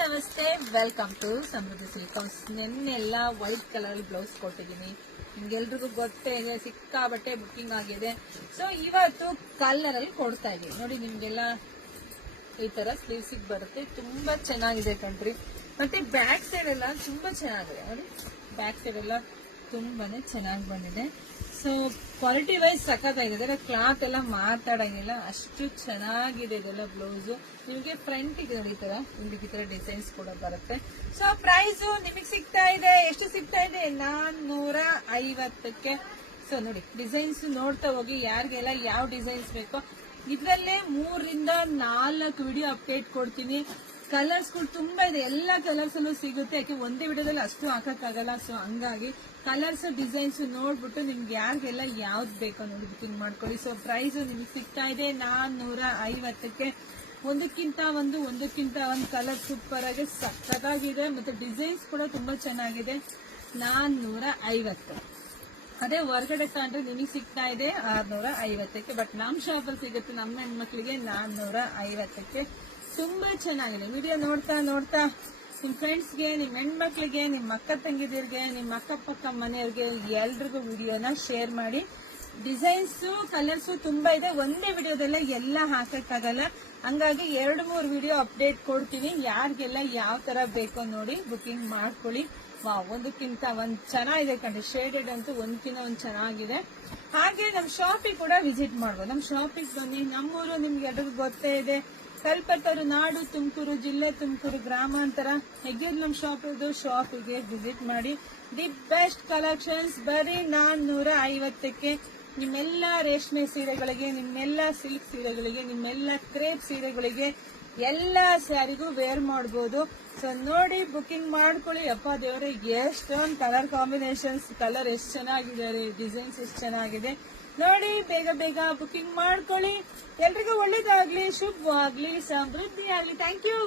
ನಮಸ್ತೆ, welcome to Samruddhi silk house. ನಿನ್ನೆಲ್ಲ white colour blouse ಕೊಟ್ಟಿದ್ದೀನಿ. ನಿಮ್ಗೆಲ್ರಿಗೂ ಗೊತ್ತೇ ಇದೆ, ಸಿಕ್ಕಾಬಟ್ಟೆ ಬುಕ್ಕಿಂಗ್ ಆಗಿದೆ. ಸೊ ಇವತ್ತು ಕಲರ್ ಅಲ್ಲಿ ಕೊಡ್ತಾ ಇದೀವಿ ನೋಡಿ. ನಿಮ್ಗೆಲ್ಲ ಈ ತರ ಸ್ಲೀವ್ಸಿಗೆ ಬರುತ್ತೆ, ತುಂಬಾ ಚೆನ್ನಾಗಿದೆ ಕಣ್ರಿ. ಮತ್ತೆ ಬ್ಯಾಕ್ ಸೈಡ್ ಎಲ್ಲ ತುಂಬಾ ಚೆನ್ನಾಗಿದೆ ನೋಡಿ. ಬ್ಯಾಕ್ ಸೈಡ್ ಎಲ್ಲ ತುಂಬಾನೇ ಚೆನ್ನಾಗಿ ಬಂದಿದೆ. ಸೊ ಕ್ವಾಲಿಟಿ ವೈಸ್ ಸಖತ್ತಾಗಿದೆ. ಕ್ಲಾತ್ ಎಲ್ಲ ಮಾತಾಡಂಗಿಲ್ಲ, ಅಷ್ಟು ಚೆನ್ನಾಗಿದೆ ಇದೆಲ್ಲ ಬ್ಲೌಸ್. ನಿಮಗೆ ಫ್ರಂಟ್ ಇದೆ ನೋಡಿ, ಈ ತರ ಈ ತರ ಡಿಸೈನ್ಸ್ ಕೂಡ ಬರುತ್ತೆ. ಸೊ ಪ್ರೈಸ್ ನಿಮಗೆ ಸಿಗ್ತಾ ಇದೆ, ಎಷ್ಟು ಸಿಗ್ತಾ ಇದೆ? 450ಕ್ಕೆ. ಸೊ ನೋಡಿ, ಡಿಸೈನ್ಸ್ ನೋಡ್ತಾ ಹೋಗಿ. ಯಾರಿಗೆಲ್ಲ ಯಾವ ಡಿಸೈನ್ಸ್ ಬೇಕೋ ಇದ್ರಲ್ಲೇ 3 ರಿಂದ 4 ವಿಡಿಯೋ ಅಪ್ಡೇಟ್ ಕೊಡ್ತೀನಿ. ಕಲರ್ಸ್ ಕೂಡ ತುಂಬಾ ಇದೆ, ಎಲ್ಲಾ ಕಲರ್ಸ್ ಅಲ್ಲೂ ಸಿಗುತ್ತೆ. ಯಾಕೆ ಒಂದೇ ವಿಡಿಯೋದಲ್ಲಿ ಅಷ್ಟು ಹಾಕಕ್ಕಾಗಲ್ಲ. ಸೊ ಹಂಗಾಗಿ ಕಲರ್ಸ್ ಡಿಸೈನ್ಸ್ ನೋಡ್ಬಿಟ್ಟು ನಿಮ್ಗೆ ಯಾರಿಗೆಲ್ಲ ಯಾವ್ದು ಬೇಕೋ ನೋಡಿ ಬುಕಿಂಗ್ ಮಾಡ್ಕೊಳ್ಳಿ. ಸೊ ಪ್ರೈಸ್ ನಿಮ್ಗೆ ಸಿಗ್ತಾ ಇದೆ 450ಕ್ಕೆ. ಒಂದಕ್ಕಿಂತ ಒಂದು ಕಲರ್ ಸೂಪರ್ ಆಗಿ ಸಕ್ಕತ್ತಾಗಿದೆ. ಮತ್ತೆ ಡಿಸೈನ್ಸ್ ಕೂಡ ತುಂಬಾ ಚೆನ್ನಾಗಿದೆ. 450. ಅದೇ ಹೊರಗಡೆ ತಗೊಂಡ್ರೆ ನಿಮಗೆ ಸಿಗ್ತಾ ಇದೆ 650ಕ್ಕೆ. ಬಟ್ ನಮ್ ಶಾಪಲ್ಲಿ ಸಿಗುತ್ತೆ ನಮ್ಮ ಹೆಣ್ಮಕ್ಳಿಗೆ 450ಕ್ಕೆ. ತುಂಬಾ ಚೆನ್ನಾಗಿದೆ. ವಿಡಿಯೋ ನೋಡ್ತಾ ನೋಡ್ತಾ ನಿಮ್ ಫ್ರೆಂಡ್ಸ್ಗೆ, ನಿಮ್ ಹೆಣ್ಮಕ್ಳಿಗೆ, ನಿಮ್ ಅಕ್ಕ ತಂಗಿದಿರ್ಗೆ, ನಿಮ್ ಅಕ್ಕಪಕ್ಕ ಮನೆಯವ್ರಿಗೆ ಎಲ್ರಿಗೂ ವಿಡಿಯೋನ ಶೇರ್ ಮಾಡಿ. ಡಿಸೈನ್ಸ್ ಕಲರ್ಸ್ ತುಂಬಾ ಇದೆ, ಒಂದೇ ವಿಡಿಯೋದಲ್ಲೇ ಎಲ್ಲ ಹಾಕಕ್ಕಾಗಲ್ಲ. ಹಂಗಾಗಿ 2-3 ವಿಡಿಯೋ ಅಪ್ಡೇಟ್ ಕೊಡ್ತೀನಿ. ಯಾರಿಗೆಲ್ಲ ಯಾವ ತರ ಬೇಕೋ ನೋಡಿ ಬುಕಿಂಗ್ ಮಾಡ್ಕೊಳ್ಳಿ. ಒಂದಕ್ಕಿಂತ ಒಂದ್ ಚೆನ್ನಾಗಿದೆ ಕಣ್ರಿ. ಶೇಡೆಡ್ ಅಂತೂ ಒಂದ್ಕಿಂತ ಒಂದ್ ಚೆನ್ನಾಗಿದೆ. ಹಾಗೆ ನಮ್ ಶಾಪಿಗೆ ಕೂಡ ವಿಸಿಟ್ ಮಾಡ್ಬೋದು. ನಮ್ ಶಾಪಿಗೆ ಬನ್ನಿ. ನಮ್ಮೂರು ನಿಮ್ಗೆ ಎಲ್ರಿಗೂ ಗೊತ್ತೇ ಇದೆ, ಕಲ್ಪತರು ನಾಡು, ತುಮಕೂರು ಜಿಲ್ಲೆ, ತುಮಕೂರು ಗ್ರಾಮಾಂತರ. ಹೇಗಿದ್ರು ನಮ್ ಶಾಪ್ ಇದು. ಶಾಪಿಗೆ ವಿಸಿಟ್ ಮಾಡಿ. ದಿ ಬೆಸ್ಟ್ ಕಲೆಕ್ಷನ್ಸ್ ಬರೀ 450ಕ್ಕೆ. ನಿಮ್ಮೆಲ್ಲ ರೇಷ್ಮೆ ಸೀರೆಗಳಿಗೆ, ನಿಮ್ಮೆಲ್ಲ ಸಿಲ್ಕ್ ಸೀರೆಗಳಿಗೆ, ನಿಮ್ಮೆಲ್ಲ ಕ್ರೇಪ್ ಸೀರೆಗಳಿಗೆ, ಎಲ್ಲಾ ಸ್ಯಾರಿಗೂ ವೇರ್ ಮಾಡಬಹುದು. ಸೊ ನೋಡಿ ಬುಕಿಂಗ್ ಮಾಡ್ಕೊಳ್ಳಿ. ಅಪ್ಪ ದೇವರೇ, ಎಷ್ಟೊಂದು ಕಲರ್ ಕಾಂಬಿನೇಷನ್ಸ್, ಕಲರ್ ಎಷ್ಟು ಚೆನ್ನಾಗಿದೆ, ಡಿಸೈನ್ಸ್ ಎಷ್ಟು ಚೆನ್ನಾಗಿದೆ ನೋಡಿ. ಬೇಗ ಬೇಗ ಬುಕಿಂಗ್ ಮಾಡ್ಕೊಳ್ಳಿ. ಎಲ್ರಿಗೂ ಒಳ್ಳೇದಾಗ್ಲಿ, ಶುಭವಾಗ್ಲಿ, ಸಮೃದ್ಧಿ ಆಗ್ಲಿ. Thank you.